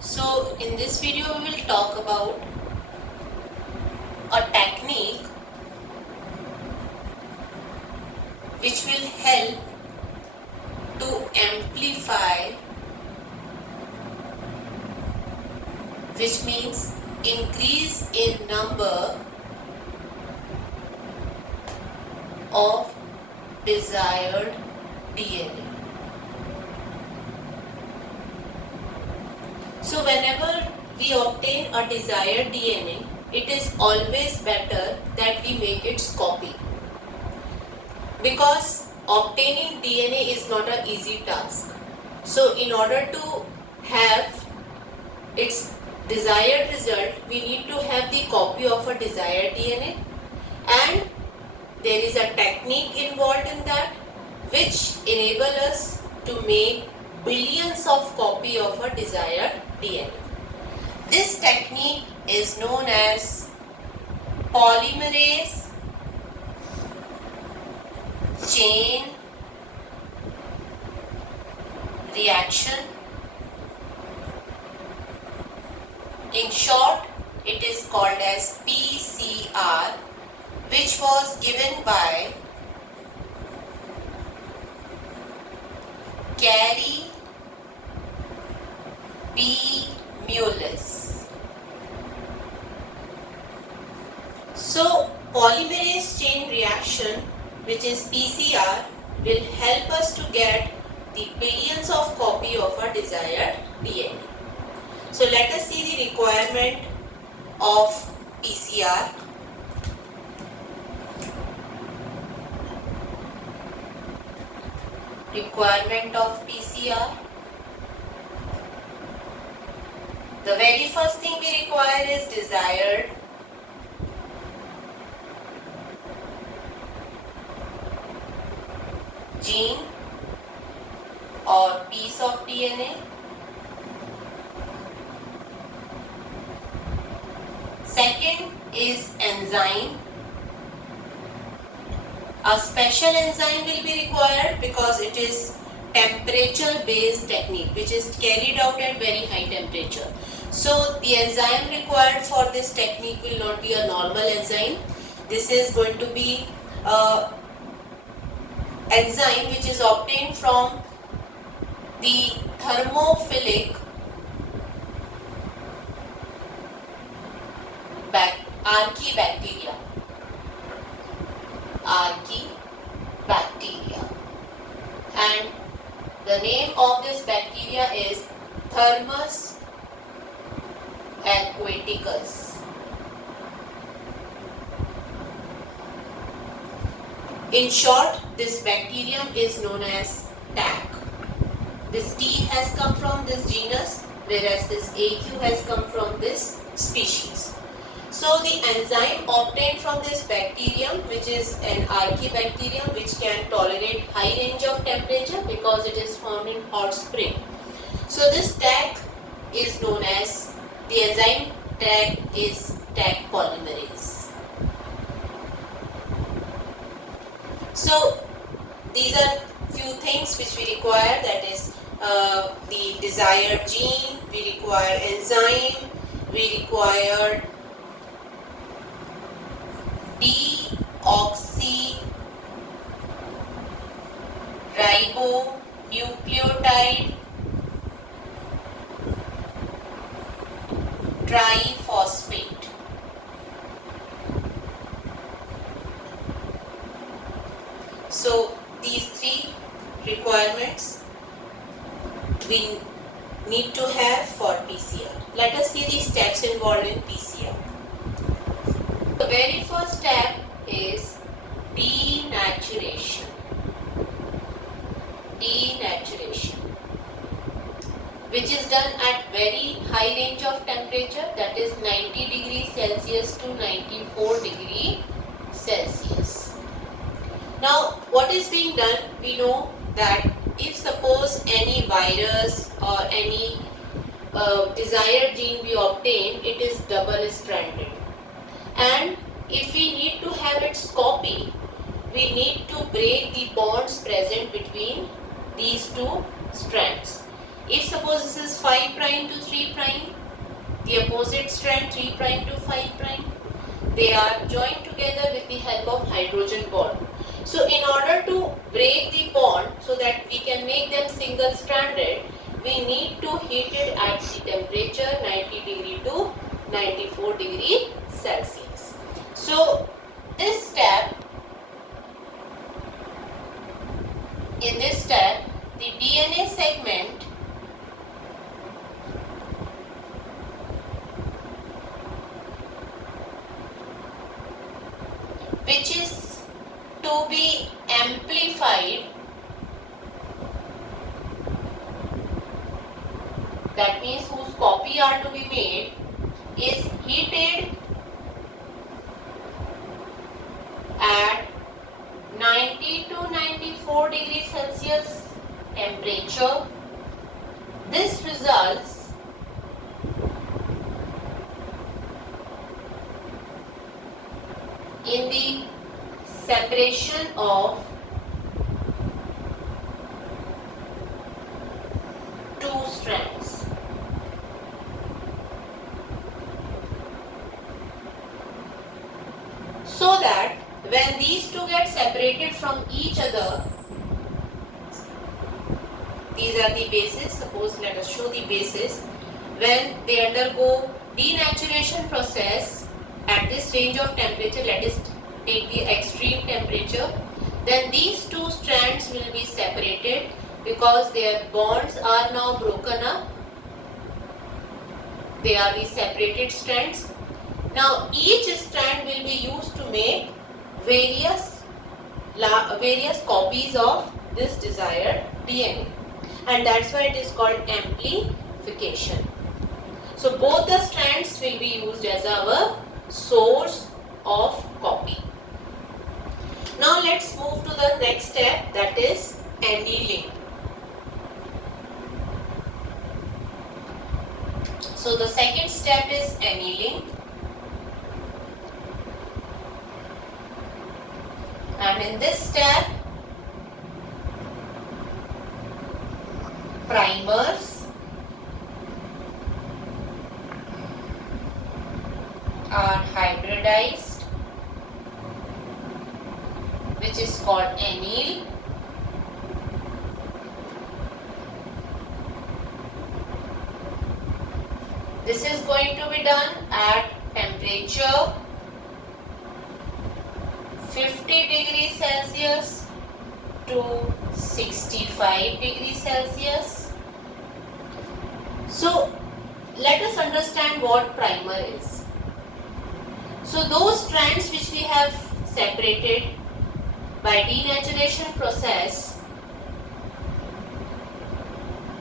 So in this video we will talk about a technique which will help to amplify, which means increase in number of desired DNA. So whenever we obtain a desired DNA, it is always better that we make its copy, because obtaining DNA is not an easy task. So in order to have its desired result, we need to have the copy of a desired DNA, and there is a technique involved in that which enable us to make billions of copy of a desired DNA. This technique is known as polymerase chain reaction. In short, it is called as PCR, which was given by Gary B. Mullis. So, polymerase chain reaction, which is PCR, will help us to get the billions of copy of our desired DNA. So, let us see the requirement of PCR. Requirement of PCR. The very first thing we require is desired gene or piece of DNA. Second is enzyme. A special enzyme will be required because it is temperature based technique which is carried out at very high temperature. So the enzyme required for this technique will not be a normal enzyme. This is going to be a enzyme which is obtained from the thermophilic archaebacteria. And the name of this bacteria is Thermus aquaticus. In short, this bacterium is known as TAC. This T has come from this genus, whereas this AQ has come from this species. So the enzyme obtained from this bacterium, which is an archaebacterium which can tolerate high range of temperature because it is found in hot spring. So this TAC is known as, the enzyme TAC is TAC polymerase. So these are few things which we require, that is the desired gene, we require enzyme, we require deoxyribonucleotide triphosphate. So these three requirements we need to have for PCR. Let us see the steps involved in PCR. The very first step is denaturation. Denaturation, which is done at very high range of temperature, that is 90 degrees Celsius to 94 degrees Celsius. Now, what is being done? We know that if suppose any virus or any desired gene we obtain, it is double stranded. And if we need to have its copy, we need to break the bonds present between these two strands. If suppose this is 5 prime to 3 prime, the opposite strand 3 prime to 5 prime, they are joined together with the help of hydrogen bond. So in order to break the bond so that we can make them single stranded, we need to heat it at the temperature 90 degree to 94 degree Celsius. So this step, in this step, the DNA segment which is to be amplified, that means whose copy are to be made, is heated at 90 to 94 degrees Celsius temperature. This results in the separation of two strands. So that when these two get separated from each other, these are the bases, suppose let us show the bases, when they undergo denaturation process at this range of temperature, let us take the extreme temperature, then these two strands will be separated because their bonds are now broken up. They are the separated strands. Now each strand will be used to make various copies of this desired DNA, and that's why it is called amplification. So both the strands will be used as our source of copy. Now let's move to the next step, that is annealing. So the second step is annealing, and in this step primers are hybridized, which is called anneal. This is going to be done at temperature 50 degrees Celsius to 65 degrees Celsius. So let us understand what primer is. So those strands which we have separated by denaturation process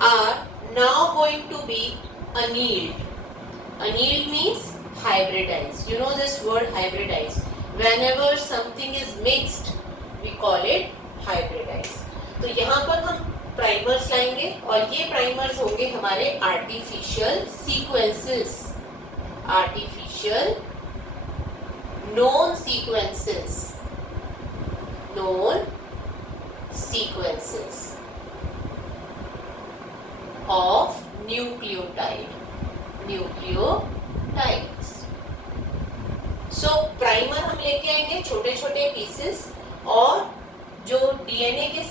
are now going to be annealed. Annealed means hybridized. You know this word hybridized. Whenever something is mixed, we call it hybridized. तो यहाँ पर हम primers लाएंगे और ये primers होंगे हमारे artificial sequences, artificial known sequences of nucleotides. So primer हम लेके आएंगे छोटे छोटे पीसेस, और जो डीएनए के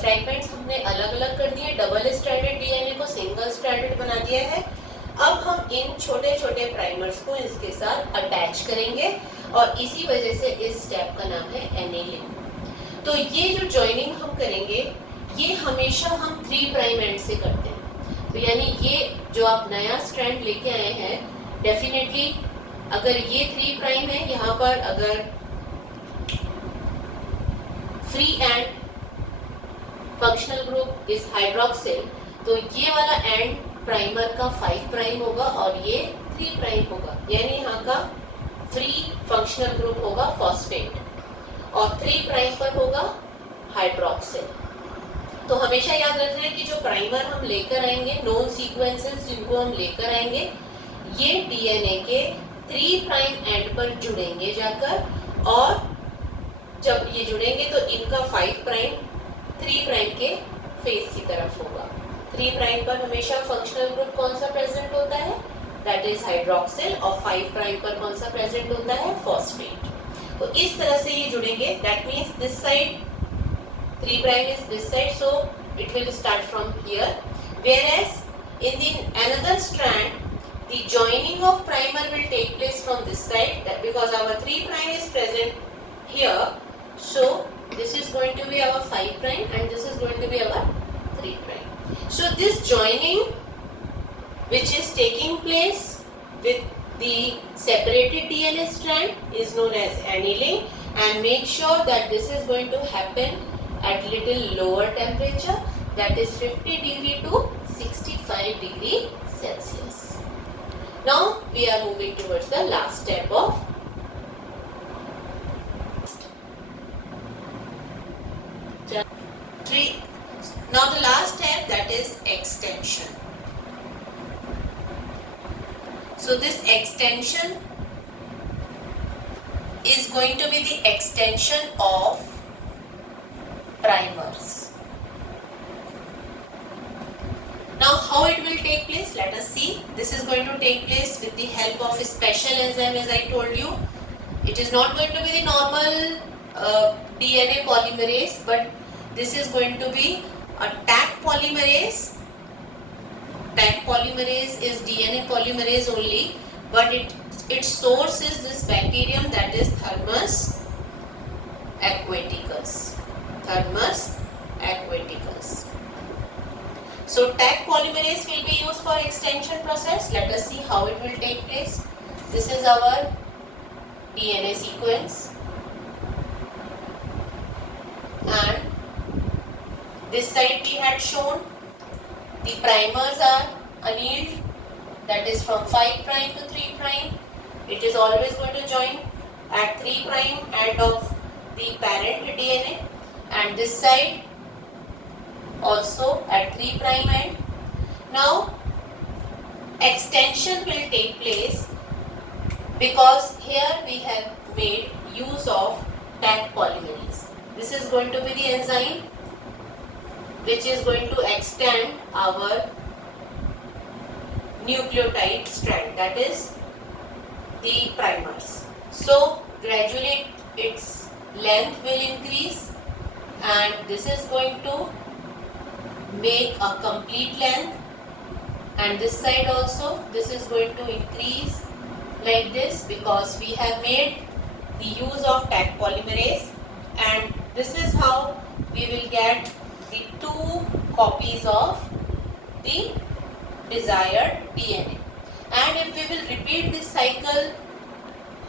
फ्रैगमेंट्स हमने अलग अलग कर दिए, डबल स्ट्रैंडेड डीएनए को सिंगल स्ट्रैंडेड बना दिया है, अब हम इन छोटे छोटे प्राइमर्स को इसके साथ अटैच करेंगे और इसी वजह से इस स्टेप का नाम है एनेलिंग। तो ये जो जॉइनिंग हम करेंगे ये हमेशा हम 3 प्राइम एंड से करते हैं। तो यानी ये जो आप नया स्ट्रैंड लेके आए हैं, डेफिनेटली अगर ये 3 प्राइम है, यहाँ पर अगर free and functional group is hydroxyl, तो ये वाला एंड प्राइमर का 5 प्राइम होगा और ये 3 प्राइम होगा, यानी यहाँ का फ्री फंक्शनल ग्रुप होगा फॉस्फेट और 3 प्राइम पर होगा हाइड्रोक्सिल। तो हमेशा याद रखना है कि जो प्राइमर हम लेकर आएंगे, नोन सीक्वेंसेस जिनको हम लेकर आएंगे, ये डीएनए के 3 प्राइम एंड पर जुड़ेंगे जाकर, और जब ये जुड़ेंगे तो इनका 5 प्राइम 3 प्राइम के फेस की तरफ होगा। 3 प्राइम पर हमेशा फंक्शनल ग्रुप कौन सा प्रेजेंट होता है, दैट इज हाइड्रोक्सिल, और 5 प्राइम पर कौन सा प्रेजेंट होता है, फॉस्फेट। तो इस तरह से ये जुड़ेंगे, that means this side 3 prime is this side, so it will start from here, whereas in the another strand the joining of primer will take place from this side, that because our 3 prime is present here, so this is going to be our 5 prime and this is going to be our 3 prime. So this joining which is taking place with the separated DNA strand is known as annealing, and make sure that this is going to happen at little lower temperature, that is 50 degree to 65 degree Celsius. Now we are moving towards the last step of three. Now the last step, that is extension. So this extension is going to be the extension of primers. Now how it will take place, let us see. This is going to take place with the help of a special enzyme, as I told you. It is not going to be the normal DNA polymerase, but this is going to be a Taq polymerase. Taq polymerase is DNA polymerase only, but its source is this bacterium, that is Thermus aquaticus. Thermus aquaticus. So Taq polymerase will be used for extension process. Let us see how it will take place. This is our DNA sequence, and this side we had shown the primers are annealed, that is from 5 prime to 3 prime. It is always going to join at 3 prime end of the parent DNA, and this side also at 3 prime end. Now extension will take place because here we have made use of Taq polymerase. This is going to be the enzyme which is going to extend our nucleotide strand, that is the primers. So gradually its length will increase, and this is going to make a complete length, and this side also this is going to increase like this because we have made the use of Taq polymerase, and this is how we will get the 2 copies of the desired DNA. And if we will repeat this cycle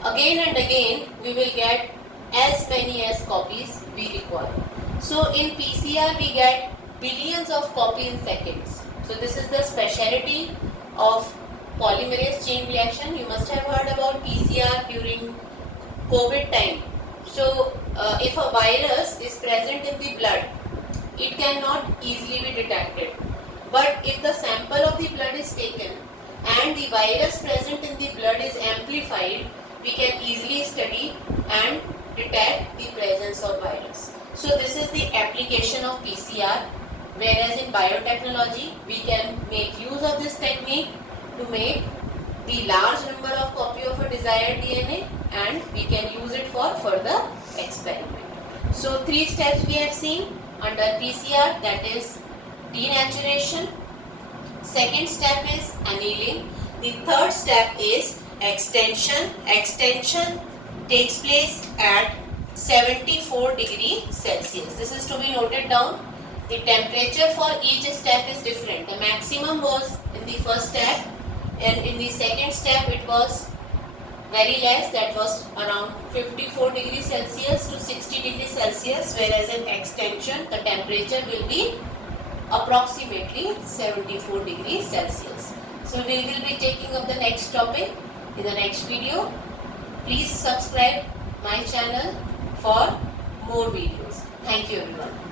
again and again, we will get as many as copies we require. So in PCR we get billions of copies in seconds. So this is the speciality of polymerase chain reaction. You must have heard about PCR during COVID time. So if a virus is present in the blood, it cannot easily be detected. But if the sample of the blood is taken and the virus present in the blood is amplified, we can easily study and detect the presence of virus. So this is the application of PCR, whereas in biotechnology we can make use of this technique to make the large number of copy of a desired DNA, and we can use it for further experiment. So 3 steps we have seen under PCR, that is denaturation. Second step is annealing. The third step is extension. Extension takes place at 74 degree Celsius. This is to be noted down. The temperature for each step is different. The maximum was in the first step, and in the second step it was very less, that was around 54 degrees Celsius to 60 degrees Celsius, whereas in extension the temperature will be approximately 74 degrees Celsius. So we will be taking up the next topic in the next video. Please subscribe my channel for more videos. Thank you everyone.